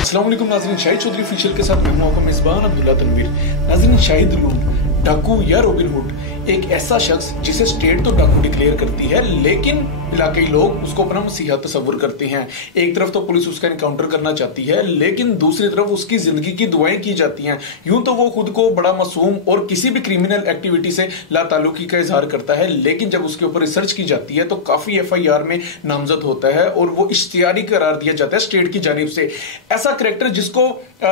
अस्सलाम वालेकुम नाज़रीन, शाहिद चौधरी ऑफिशियल के साथ मैं हूं आपका मेजबान अब्दुल्ला तनवीर। नाज़रीन, शाहिद लूट, डाकू या रॉबिन हुड एक ऐसा शख्स जिसे स्टेट तो डाकू डिक्लेयर करती है, लेकिन इलाके लोग उसको अपना मसीहा तस्वुर करते हैं। एक तरफ तो पुलिस उसका इनकाउंटर करना चाहती है, लेकिन दूसरी तरफ उसकी जिंदगी की दुआएं की जाती हैं। यूं तो वो खुद को बड़ा मासूम और किसी भी क्रिमिनल एक्टिविटी से लाताल्लुकी का इजहार करता है, लेकिन जब उसके ऊपर रिसर्च की जाती है तो काफी FIR में नामजद होता है और वो इश्तियारी करार दिया जाता है स्टेट की जानिब से। ऐसा करैक्टर जिसको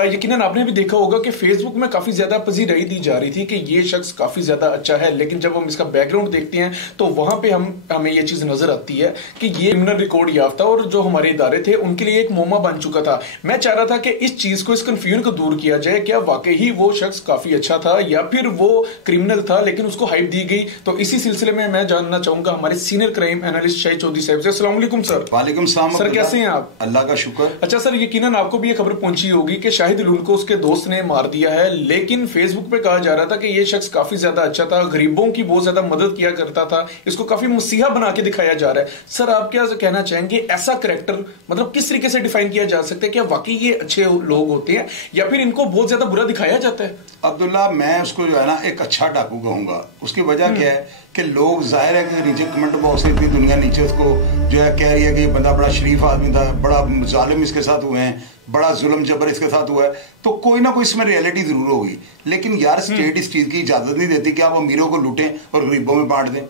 यकीनन आपने भी देखा होगा कि फेसबुक में काफी ज्यादा पजीराई दी जा रही थी कि ये शख्स काफी ज्यादा अच्छा है, लेकिन जब हम इसका बैकग्राउंड देखते हैं तो वहां पे हमें ये चीज नजर आती है कि ये क्रिमिनल रिकॉर्ड याफ्ता और जो हमारे इदारे थे उनके लिए एक मोमा बन चुका था। मैं चाह रहा था कि इस चीज को, इस कंफ्यूजन को दूर किया जाए। क्या वाकई ही वो शख्स काफी अच्छा था या फिर वो क्रिमिनल था लेकिन उसको हाइप दी गई? तो इसी सिलसिले में मैं जानना चाहूंगा हमारे senior crime analyst Shahid Chaudhary साहब से। अस्सलाम वालेकुम सर। वालेकुम सलाम सर, कैसे हैं आप? अल्लाह का शुक्र। अच्छा सर, यकीनन आपको भी ये खबर पहुंची होगी कि शाहिद लून को उसके दोस्त ने मार दिया है, लेकिन फेसबुक पे कहा जा रहा था कि ये शख्स काफी ज्यादा अच्छा था, गरीबों की बहुत ज्यादा मदद किया करता था, इसको काफी मसीहा बना के दिखाया जा रहा है। सर, आप क्या कहना चाहेंगे, ऐसा करैक्टर मतलब किस तरीके से डिफाइन किया जा सकता है? क्या वाकई ये अच्छे लोग होते हैं या फिर इनको बहुत ज्यादा बुरा दिखाया जाता है? अब्दुल्ला, मैं उसको जो है ना एक अच्छा डाकू कहूंगा। उसकी वजह क्या है कि लोग, जाहिर है कि नीचे कमेंट बॉक्स में इतनी दुनिया नीचे उसको जो है कह रही है कि ये बंदा बड़ा शरीफ आदमी था, बड़ा जालिम इसके साथ हुए हैं, बड़ा जुल्म जबर इसके साथ हुआ है, तो कोई ना कोई इसमें रियलिटी जरूर होगी। लेकिन यार, स्टेट इस चीज की इजाजत नहीं देती कि आप अमीरों को लूटें और गरीबों में बांट दें।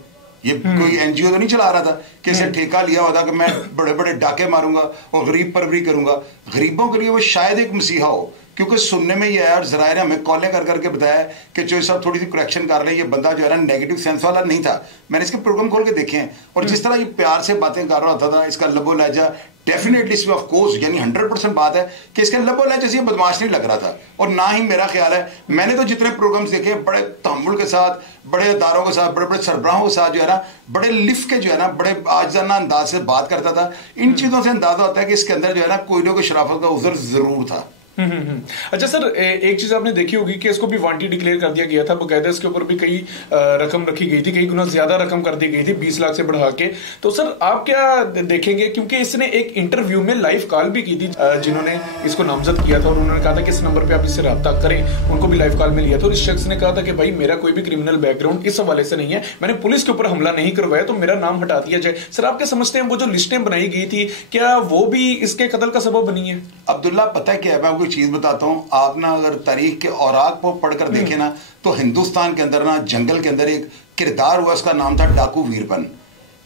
ये कोई NGO तो नहीं चला रहा था कि इसे ठेका लिया हुआ था कि मैं बड़े बड़े डाके मारूंगा और गरीब परवरी करूंगा। गरीबों के लिए वो शायद एक मसीहा हो, क्योंकि सुनने में ये यार जराए ने हमें कॉलें कर करके बताया कि चोई साहब थोड़ी सी करेक्शन कर रहे हैं, ये बंदा जो है ना नेगेटिव सेंस वाला नहीं था। मैंने इसके प्रोग्राम खोल के देखे हैं और जिस तरह ये प्यार से बातें कर रहा होता था, इसका लबो लहजा डेफिनेटली इसमें ऑफ कोर्स यानी 100% बात है कि इसके लबो लहजे से ये बदमाश नहीं लग रहा था। और ना ही मेरा ख्याल है, मैंने तो जितने प्रोग्राम्स देखे बड़े तहम्मुल के साथ, बड़े अदारों के साथ, बड़े बड़े सरबराहों के साथ जो है ना, बड़े लिफ्ट के जो है ना, बड़े आजाना अंदाज से बात करता था। इन चीजों से अंदाजा होता है कि इसके अंदर जो है ना कोई ना कोई शराफत का उज़र जरूर था। अच्छा सर, एक चीज आपने देखी होगी कि इसको भी वांटेड डिक्लेयर कर दिया गया था, बकायदा इसके ऊपर भी कई रकम रखी गई थी, कई गुना ज्यादा रकम कर दी गई थी, 20 लाख से बढ़ा के। तो सर, आप क्या देखेंगे, क्योंकि इसने एक इंटरव्यू में लाइव कॉल भी की थी जिन्होंने इसको नामजद किया था और उन्होंने कहा था कि इस नंबर पे आप इससे रब्ता करें। उनको भी लाइव कॉल में लिया था और इस शख्स ने कहा था कि भाई मेरा कोई भी क्रिमिनल बैकग्राउंड इस हवाले से नहीं है, मैंने पुलिस के ऊपर हमला नहीं करवाया, तो मेरा नाम हटा दिया जाए। सर, आप क्या समझते हैं वो जो लिस्टें बनाई गई थी, क्या वो भी इसके कत्ल का सबब बनी है? अब्दुल्ला, पता है क्या है, मैं आपको चीज बताता हूँ। आप ना अगर तारीख के औराक को पढ़कर देखें ना, तो हिंदुस्तान के अंदर ना जंगल के अंदर एक किरदार हुआ, उसका नाम था डाकू वीरपन।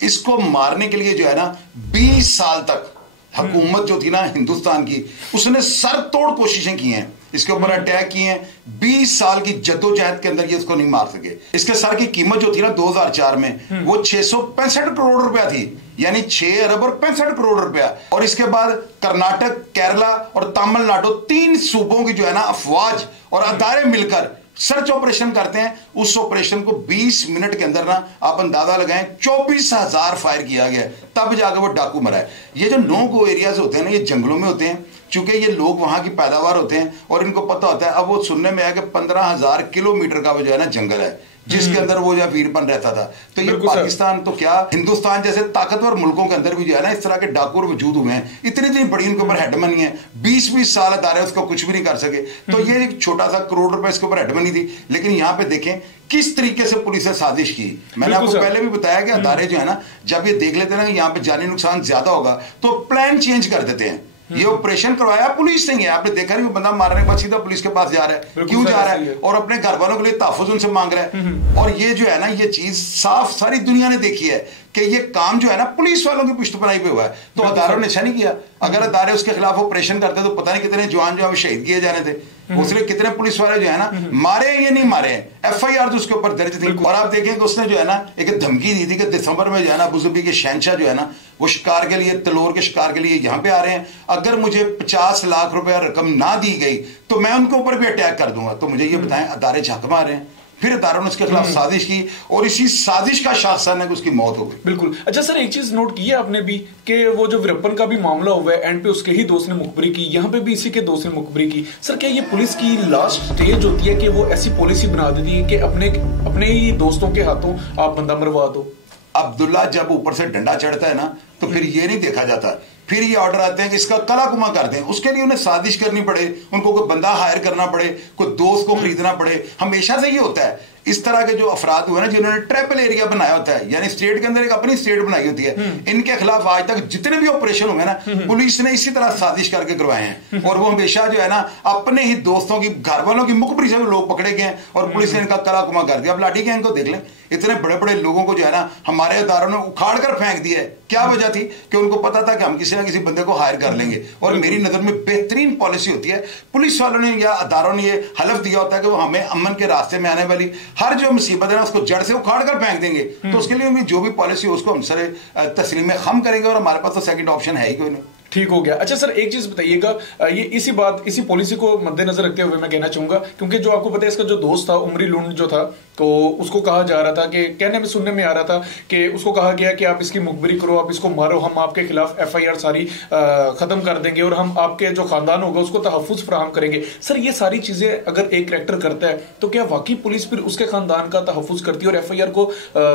इसको मारने के लिए जो है ना 20 साल तक हुकूमत जो थी ना हिंदुस्तान की, उसने सर तोड़ कोशिशें की हैं, इसके ऊपर अटैक किए हैं। 20 साल की जद्दोजहद के अंदर ये इसको नहीं मार सके। इसके सर की कीमत जो थी ना 2004 में, वो 665 करोड़ रुपया थी, यानी 6 अरब और 65 करोड़ रुपया। और इसके बाद कर्नाटक, केरला और तमिलनाडु, 3 सूबों की जो है ना अफवाज और अदारे मिलकर सर्च ऑपरेशन करते हैं। उस ऑपरेशन को 20 मिनट के अंदर ना आप अंदाजा लगाएं 24,000 फायर किया गया, तब जाकर वो डाकू मरा है। ये जो नो गो एरियाज होते हैं ना, ये जंगलों में होते हैं, चूंकि ये लोग वहां की पैदावार होते हैं और इनको पता होता है। अब वो सुनने में आया कि 15,000 किलोमीटर का वो जो है ना जंगल है जिसके अंदर वो जो वीरपन रहता था। तो ये पाकिस्तान तो क्या, हिंदुस्तान जैसे ताकतवर मुल्कों के अंदर भी जो है ना इस तरह के डाकू वजूद हुए हैं। इतनी बड़ी उनके ऊपर हेडमनी है, 20-20 साल अदारे उसको कुछ भी नहीं कर सके। तो ये एक छोटा सा करोड़ रुपए इसके ऊपर हेडमनी थी। लेकिन यहाँ पे देखें किस तरीके से पुलिस ने साजिश की। मैंने आपको पहले भी बताया कि अदारे जो है ना, जब ये देख लेते हैं ना यहाँ पे जानी नुकसान ज्यादा होगा तो प्लान चेंज कर देते हैं। ये ऑपरेशन करवाया पुलिस ने, आपने देखा नहीं, वो बंदा मारने के बाद सीधा पुलिस के पास जा रहा है। क्यों जा रहा है? और अपने घर वालों के लिए तहफ़्फ़ुज़ उनसे मांग रहा है। और ये जो है ना, ये चीज साफ सारी दुनिया ने देखी है कि ये काम जो है ना पुलिस वालों की पुष्टपनाही पे हुआ है। तो अदारों ने अच्छा नहीं किया। अगर अदारे उसके खिलाफ ऑपरेशन करते तो पता नहीं कितने जवान जो है शहीद किए जाने थे। उसने कितने पुलिस वाले जो है ना मारे ये नहीं मारे, FIR तो उसके ऊपर दर्ज थी। और आप देखें कि उसने जो है ना एक धमकी दी थी कि दिसंबर में जो है ना अबूज़बी के शहंशाह जो है ना वो शिकार के लिए, तलोर के शिकार के लिए यहाँ पे आ रहे हैं। अगर मुझे 50 लाख रुपया रकम ना दी गई तो मैं उनके ऊपर भी अटैक कर दूंगा। तो मुझे ये बताएं, अदारे झक मार रहे हैं, फिर अदारों ने उसके खिलाफ साजिश की और इसी साजिश का शासन है कि उसकी मौत हो गई। बिल्कुल। अच्छा सर, एक चीज नोट की है आपने भी कि वो जो वीरप्पन का भी मामला हुआ है, एंड पे उसके ही दोस्त ने मुखबरी की, यहाँ पे भी इसी के दोस्त ने मुखबरी की। सर क्या ये पुलिस की लास्ट स्टेज होती है कि वो ऐसी पॉलिसी बना देती है कि अपने ही दोस्तों के हाथों आप बंदा मरवा दो? अब्दुल्ला जब ऊपर से डंडा चढ़ता है ना, तो फिर ये नहीं देखा जाता, फिर ये ऑर्डर आते हैं कि इसका कलाकुमा कर दें। उसके लिए उन्हें साजिश करनी पड़े, उनको कोई बंदा हायर करना पड़े, कोई दोस्त को खरीदना पड़े। हमेशा से ये होता है। इस तरह के जो अफराद हुए ना जिन्होंने ट्रैपल एरिया बनाया होता है, यानी स्टेट के अंदर एक अपनी स्टेट बनाई होती है, इनके खिलाफ आज तक जितने भी ऑपरेशन हुए ना, पुलिस ने इसी तरह साजिश करके करवाए हैं। और वो हमेशा जो है ना अपने ही दोस्तों की, घर वालों की मुखबरी से लोग पकड़े गए हैं और पुलिस ने इनका कलाकुमा कर दिया। अब लाठी गैंग को देख लें, इतने बड़े बड़े लोगों को जो है ना हमारे अदारों ने उखाड़ कर फेंक दिया है। क्या वजह थी? कि उनको पता था कि हम किसी ना किसी बंदे को हायर कर लेंगे। और मेरी नजर में बेहतरीन पॉलिसी होती है, पुलिस वालों ने या अदारों ने ये हलफ दिया होता है कि वो हमें अमन के रास्ते में आने वाली हर जो मुसीबत है ना उसको जड़ से उखाड़ कर फेंक देंगे। तो उसके लिए उनकी जो भी पॉलिसी हो उसको हम सरे तस्लीम में खम करेंगे और हमारे पास तो सेकंड ऑप्शन है ही कोई नहीं। ठीक हो गया। अच्छा सर, एक चीज बताइएगा, ये इसी पॉलिसी को मद्देनजर रखते हुए मैं कहना चाहूंगा, क्योंकि जो आपको पता है इसका जो दोस्त था उमरी लुंड जो था, तो उसको कहा जा रहा था कि कहने में सुनने में आ रहा था कि उसको कहा गया कि आप इसकी मुखबरी करो, आप इसको मारो, हम आपके खिलाफ FIR सारी खत्म कर देंगे और हम आपके जो खानदान होगा उसको तहफ्फुज फराहम करेंगे। सर ये सारी चीजें अगर एक कैरेक्टर करता है तो क्या वाकई पुलिस फिर उसके खानदान का तहफ्फुज करती है और FIR को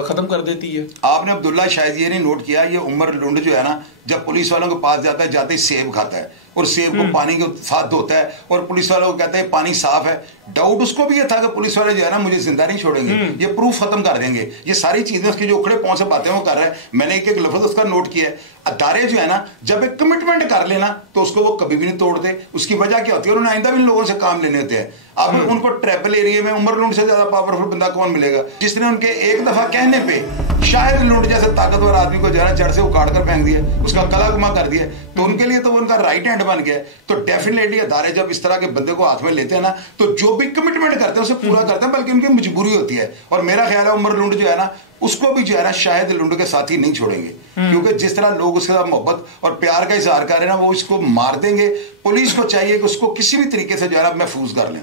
खत्म कर देती है? आपने अब्दुल्ला शायद ये नहीं नोट किया, ये उमर लुंड जो है ना, जब पुलिस वालों के पास जाता है, जाते ही सेब खाता है और सेब को पानी के साथ धोता है और पुलिस वालों को कहते हैं पानी साफ है। डाउट उसको भी ये था कि पुलिस वाले जो है ना मुझे जिंदा नहीं छोड़ेंगे, ये प्रूफ खत्म कर देंगे। ये सारी चीजें उसकी जो उखड़े पांव से बातें वो कर रहा है। मैंने एक एक लफ्ज उसका नोट किया है। अदारे जो है ना जब एक कमिटमेंट कर लेना तो उसको वो कभी भी नहीं तोड़ते। उसकी वजह क्या होती है? उन्होंने आइंदा भी लोगों से काम लेने होते हैं। अब उनको ट्रैपल एरिया में उमर लुंड से ज्यादा पावरफुल बंदा कौन मिलेगा जिसने उनके एक दफा कहने पे शायद लुंड जैसे ताकतवर आदमी को जरा जड़ से उखाड़ कर फेंक दिया, उसका कलाकुमा कर दिया, तो उनके लिए तो वो उनका राइट हैंड बन गया। तो डेफिनेटली अदारे जब इस तरह के बंदे को हाथ में लेते हैं ना, तो जो भी कमिटमेंट करते हैं उसे पूरा करते हैं, बल्कि उनकी मजबूरी होती है। और मेरा ख्याल है उमर लुंड जो है ना उसको भी जो है ना शायद लुंड के साथी नहीं छोड़ेंगे, क्योंकि जिस तरह लोग उसके साथ मोहब्बत और प्यार का इजहार कर रहे हैं ना, वो इसको मार देंगे। पुलिस को चाहिए कि उसको किसी भी तरीके से जो है महफूज कर लें।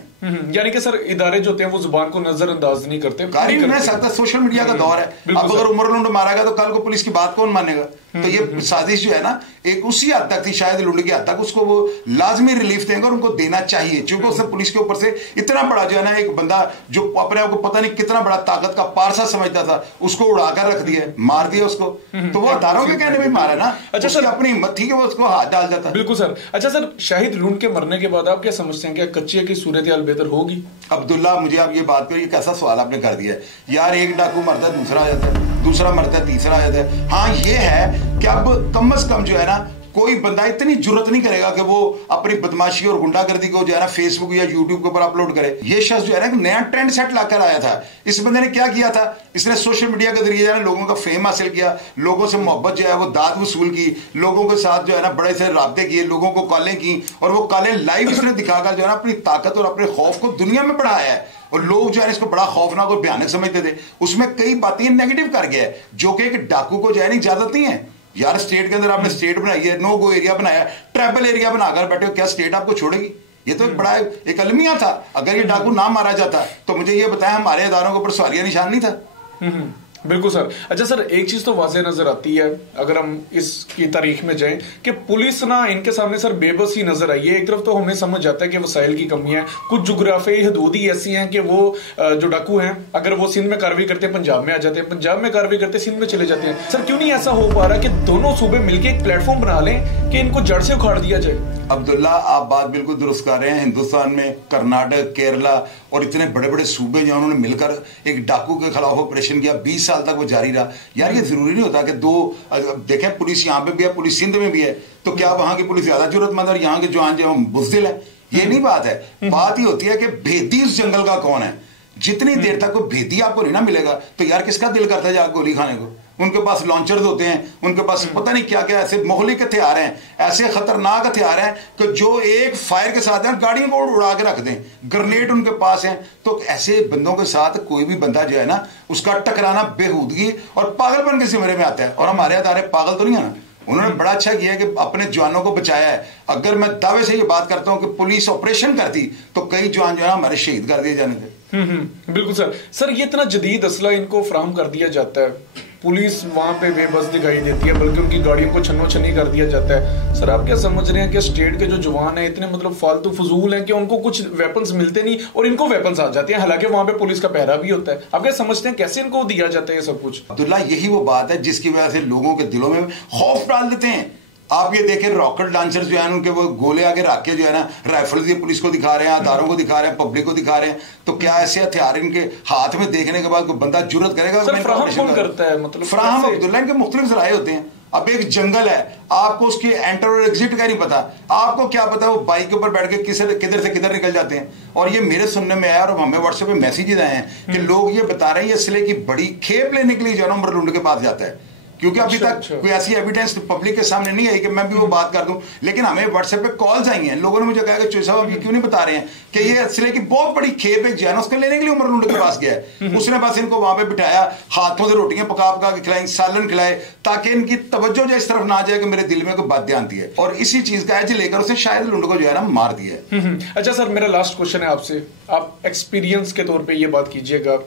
यानी कि सर इदारे जो होते हैं वो जुबान को नजरअंदाज नहीं करते। सोशल मीडिया का दौर है, अब अगर उमर लुंड मारा गया तो कल को पुलिस की बात कौन मानेगा? तो ये साजिश जो है ना एक उसी हद तक थी, शायद लुंड की हद तक उसको वो लाजमी रिलीफ देंगे और उनको देना चाहिए, क्योंकि उसने पुलिस के ऊपर से इतना बड़ा जो है ना एक बंदा जो अपने आप को पता नहीं कितना बड़ा ताकत का पारसा समझता था, उसको उड़ाकर रख दिया, मार दिया उसको। तो वो अदारों के कहने में मारा ना। अच्छा सर, अपनी हिम्मत थी कि वो उसको हाथ डाल जाता। बिल्कुल सर। अच्छा सर, शाहिद लुंड के मरने के बाद आप क्या समझते हैं, क्या कच्चे की सूरत हाल बेहतर होगी? अब्दुल्ला, मुझे आप ये बात करिए, कैसा सवाल आपने कर दिया है यार। एक डाकू मरता है, दूसरा आ जाता है, दूसरा मरता है, तीसरा आ जाता है। हाँ ये है कि अब कम से कम जो है ना कोई बंदा इतनी जुर्रत नहीं करेगा कि वो अपनी बदमाशी और गुंडागर्दी को जो है ना फेसबुक या यूट्यूब के ऊपर अपलोड करे। ये शख्स जो है ना एक नया ट्रेंड सेट लाकर आया था। इस बंदे ने क्या किया था? इसने सोशल मीडिया के जरिए जो है ना लोगों का फेम हासिल किया, लोगों से मोहब्बत जो है वो दाद वसूल की, लोगों के साथ जो है ना बड़े से राब्ते किए, लोगों को कॉलें की, और वो कॉलें लाइव इसने दिखाकर जो है ना अपनी ताकत और अपने खौफ को दुनिया में बढ़ाया है। और लोग जो है इसको बड़ा खौफनाक और भयानक समझते थे। उसमें कई बातें नेगेटिव कर गया है, जो कि एक डाकू को जो है इजाजत नहीं है। यार स्टेट के अंदर आपने स्टेट बनाई है, नो गो एरिया बनाया, ट्रैवल एरिया बनाकर बैठे हो, क्या स्टेट आपको छोड़ेगी? ये तो एक बड़ा एक अलमिया था। अगर ये डाकू ना मारा जाता तो मुझे ये बताया हमारे इदारों के ऊपर सवालिया निशान नहीं था। बिल्कुल सर। अच्छा सर, एक चीज तो वाज़ेह नजर आती है अगर हम इसकी तारीख में जाएं कि पुलिस ना इनके सामने सर बेबस ही नजर आई है। एक तरफ तो हमें समझ जाता है कि वसाइल की कमी है, कुछ जुग्राफियाई हदूद ही ऐसी हैं कि वो जो डाकू हैं अगर वो सिंध में कार्रवाई करते हैं पंजाब में आ जाते हैं, पंजाब में कार्रवाई करते सिंध में चले जाते हैं। सर क्यों नहीं ऐसा हो पा रहा कि दोनों सूबे मिलकर एक प्लेटफॉर्म बना लें कि इनको जड़ से उखाड़ दिया जाए? अब्दुल्ला, आप बात बिल्कुल दुरुस्त कर रहे हैं। हिंदुस्तान में कर्नाटक, केरला और इतने बड़े बड़े सूबे जो उन्होंने मिलकर एक डाकू के खिलाफ ऑपरेशन किया, 20 साल तक वो जारी रहा। यार ये जरूरी नहीं होता कि दो देखें, पुलिस यहाँ पे भी है, पुलिस सिंध में भी है, तो क्या वहां की पुलिस ज्यादा जरूरतमंद और यहाँ के जवान जो बुज़दिल है? ये नहीं बात है। बात ही होती है कि भेदी उस जंगल का कौन है। जितनी देर तक वो भेदी आपको नहीं ना मिलेगा तो यार किसका दिल करता है जाकर गोली खाने को? उनके पास लॉन्चर्स होते हैं, उनके पास पता नहीं क्या क्या ऐसे मुखलिक हथियार हैं, ऐसे खतरनाक हथियार हैं कि जो एक फायर के साथ हैं गाड़ियों को उड़ा के रख दें, ग्रेनेड उनके पास हैं। तो ऐसे बंदों के साथ कोई भी बंदा जो है ना उसका टकराना बेहूदगी और पागलपन के ज़िम्मे में आता है। और हमारे अदारे पागल तो नहीं है ना, उन्होंने बड़ा अच्छा किया कि अपने जवानों को बचाया है। अगर मैं दावे से ये बात करता हूं कि पुलिस ऑपरेशन करती तो कई जवान जो है हमारे शहीद कर दिए जाने थे। बिल्कुल सर ये इतना जदीद असला इनको फराहम कर दिया जाता है, पुलिस वहां पे बेबस दिखाई देती है, बल्कि उनकी गाड़ियों को छन्नो छन्नी कर दिया जाता है। सर आप क्या समझ रहे हैं कि स्टेट के जो जवान हैं इतने मतलब फालतू फजूल हैं कि उनको कुछ वेपन्स मिलते नहीं और इनको वेपन्स आ जाते हैं, हालांकि वहां पे पुलिस का पहरा भी होता है। आप क्या समझते हैं कैसे इनको दिया जाता है ये सब कुछ? अब्दुल्ला, यही वो बात है जिसकी वजह से लोगों के दिलों में खौफ डाल देते हैं। आप ये देखें, रॉकेट लॉन्चर जो है उनके वो गोले आगे रख के जो है ना राइफल की पुलिस को दिखा रहे हैं, हथियारों को दिखा रहे हैं, पब्लिक को दिखा रहे हैं। तो क्या ऐसे हथियार इनके हाथ में देखने के बाद कोई बंदा जुर्रत करेगा? फराहम कौन करता है? मतलब फराहम अब्दुल्ला, इनके मुख्तलिफ जराए होते हैं। अब एक जंगल है, आपको उसकी एंटर और एग्जिट का नहीं पता, आपको क्या पता वो बाइक के ऊपर बैठ के किधर से किधर निकल जाते हैं। और ये मेरे सुनने में आया और हमें व्हाट्सएप पे मैसेजेस आए हैं कि लोग ये बता रहे हैं ये असले की बड़ी खेप लेने के लिए जो है ना उमरलुंड के पास जाता है, क्योंकि अभी तक कोई ऐसी एविडेंस पब्लिक के सामने नहीं आई कि मैं भी वो बात कर दूं। लेकिन हमें व्हाट्सएप पे कॉल्स आई हैं, लोगों ने मुझे कहा कि चोई साहब आप ये क्यों नहीं बता रहे हैं कि ये असले की बहुत बड़ी खेप एक जैन उसको लेने के लिए उमरलुंड के पास गया है। उसने बस इनको वहां पे बिठाया, हाथों से रोटियां पका पका के खिलाई, सालन खिलाए, ताकि इनकी तवज्जो जो इस तरफ ना जाए कि मेरे दिल में कोई बात आती है। और इसी चीज का एज लेकर उसने शायद लुंड को जो है ना मार दिया है। अच्छा सर, मेरा लास्ट क्वेश्चन है आपसे, आप एक्सपीरियंस के तौर पर यह बात कीजिएगा,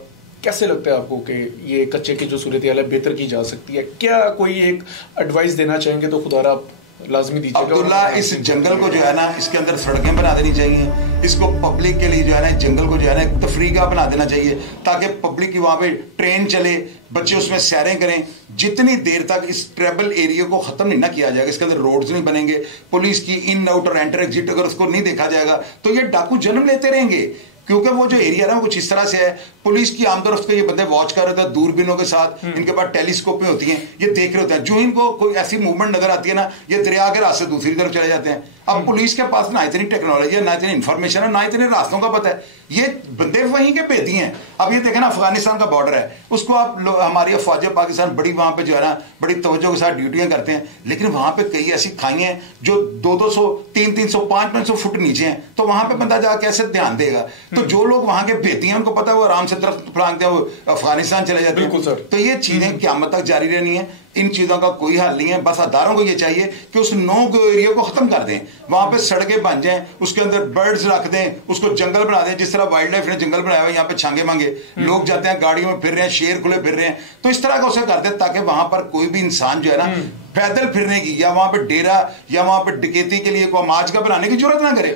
कैसे लगता है आपको कि ये कच्चे की जो सूरत हाल है बेहतर की जा सकती है? क्या कोई एक एडवाइस देना चाहेंगे तो खुदारा आप लाजमी दीजिएगा। अब्दुल्ला, इस जंगल को जो है ना इसके अंदर सड़कें बना देनी चाहिए, इसको पब्लिक के लिए जो है ना जंगल को जो है ना तफरीका बना देना चाहिए, ताकि पब्लिक की वहां पे ट्रेन चले, बच्चे उसमें सैरें करें। जितनी देर तक इस ट्रैवल एरिया को खत्म नहीं ना किया जाएगा, इसके अंदर रोड्स नहीं बनेंगे, पुलिस की इन आउट और एंटर एग्जिट अगर उसको नहीं देखा जाएगा तो ये डाकू जन्म लेते रहेंगे। क्योंकि वो जो एरिया ना कुछ इस तरह से है, पुलिस की आमतौर पे ये बंदे वॉच कर रहे होते हैं दूरबीनों के साथ, इनके पास टेलीस्कोप में होती हैं, ये देख रहे होते हैं। जो इनको कोई ऐसी मूवमेंट नजर आती है ना, ये दरिया के रास्ते दूसरी तरफ चले जाते हैं। अब पुलिस के पास ना इतनी टेक्नोलॉजी है, ना इतनी इंफॉर्मेशन है, ना इतने रास्तों का पता है, ये बंदे वहीं के भेदी हैं। अब ये देखें ना, अफगानिस्तान का बॉर्डर है, उसको आप हमारी फौज पाकिस्तान बड़ी वहां पे जो है ना बड़ी तवज्जो के साथ ड्यूटियां करते हैं, लेकिन वहां पे कई ऐसी खाई हैं जो 200-200, 300-300, 500-500 फुट नीचे हैं, तो वहां पे बंदा जाकर कैसे ध्यान देगा? तो जो लोग वहां के भेदी हैं उनको पता है, वो आराम से दरख्त फलांगते हैं, वो अफगानिस्तान चले जाते हैं। तो ये चीजें क़यामत तक जारी रहनी है, इन चीजों का कोई हल नहीं है। बस अदारों को ये चाहिए कि उस नो गो एरिया को खत्म कर दें, वहां पे सड़कें बन जाएं, उसके अंदर बर्ड्स रख दें, उसको जंगल बना दें, जिस तरह वाइल्ड लाइफ ने जंगल बनाया हुआ है। यहाँ पे छांगे मांगे लोग जाते हैं, गाड़ियों में फिर रहे हैं, शेर खुले फिर रहे हैं, तो इस तरह का उसे कर दे ताकि वहां पर कोई भी इंसान जो है ना पैदल फिरने की या वहां पे डेरा या वहां पे डकैती के लिए कोई माज का बनाने की जरूरत ना करे।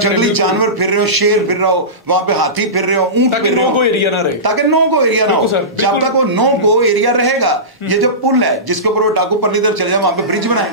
जंगली जानवर फिर रहे हो, शेर फिर रहा हो, वहां पे हाथी फिर रहे हो, ऊंट फिर रहे हो, एरिया ना रहे, ताकि नो गो एरिया ना हो। जब तक वो नो गो एरिया रहेगा, ये जो पुल है जिसके ऊपर वो डाकू परली तरफ चले जाए, वहां पे ब्रिज बनाए,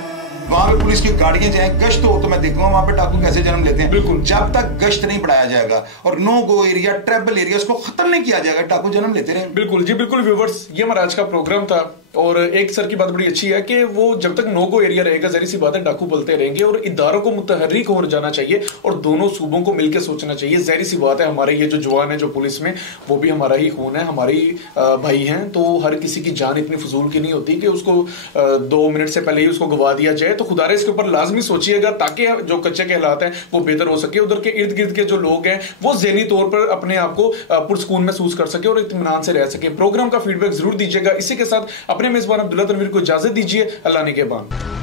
वहां पे पुलिस की गाड़ियां जाए, गश्त हो, तो मैं देखूंगा वहां पे डाकू कैसे जन्म लेते हैं। बिल्कुल, जब तक गश्त नहीं बढ़ाया जाएगा और no go area, travel area, उसको खत्म नहीं किया जाएगा, डाकू जन्म लेते रहे। बिल्कुल जी, बिल्कुल व्यूअर्स, ये हमारा आज का प्रोग्राम था। और एक सर की बात बड़ी अच्छी है कि वो जब तक नो गो एरिया रहेगा, जाहिर सी बात है डाकू बोलते रहेंगे, और इदारों को मुतहर्रिक हो जाना चाहिए और दोनों सूबों को मिलकर सोचना चाहिए। जाहिर सी बात है हमारे ये जो जवान है जो पुलिस में, वो भी हमारा ही खून है, हमारी भाई हैं, तो हर किसी की जान इतनी फजूल की नहीं होती कि उसको 2 मिनट से पहले ही उसको गवा दिया जाए। तो खुदा इसके ऊपर लाजमी सोचिएगा ताकि जो कच्चे के हालात हैं वो बेहतर हो सके, उधर के इर्द गिर्द के जो लोग हैं वो ज़हनी तौर पर अपने आप को पुरसकून महसूस कर सके और इत्मीनान से रह सके। प्रोग्राम का फीडबैक जरूर दीजिएगा। इसी के साथ अपने मेजबान अब्दुल्ला तनवीर को इजाजत दीजिए। अल्लाह ने के बान।